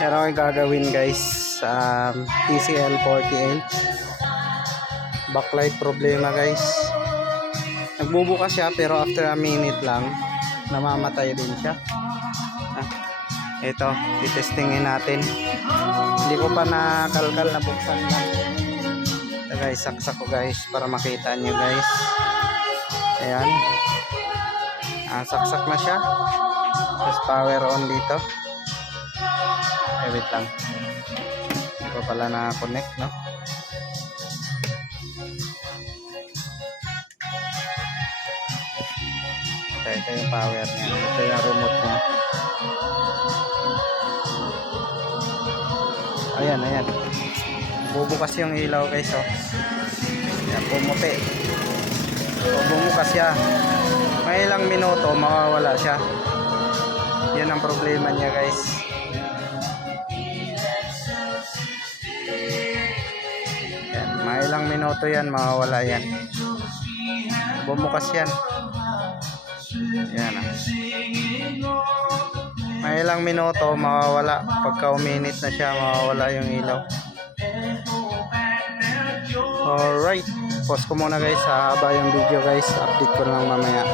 Yan ako yung gagawin guys. TCL 40H backlight problema guys. Nagbubukas siya pero after a minute lang namamatay din siya. Ito, itestingin natin. Hindi ko pa nakalkal na buksan na. Ito guys, saksak ko guys para makita nyo guys. Ayan. Saksak na siya. Tapos power on dito. Wait lang. Hindi ko pala na-connect, no? Ito yung power niya. Ito yung remote niya. Ayan, ayan. Bubukas yung ilaw guys, oh. Ayan, pumuti. So, bumukas siya. May ilang minuto, mawawala siya. Yan ang problema niya guys. Yan, may ilang minuto yan, mawawala yan. Bumukas yan. Yan, ah. May ilang minuto, mawawala. Pagka uminit na siya, mawawala yung ilaw. Alright, pause ko muna guys. Haba yung video guys. Update ko lang mamaya.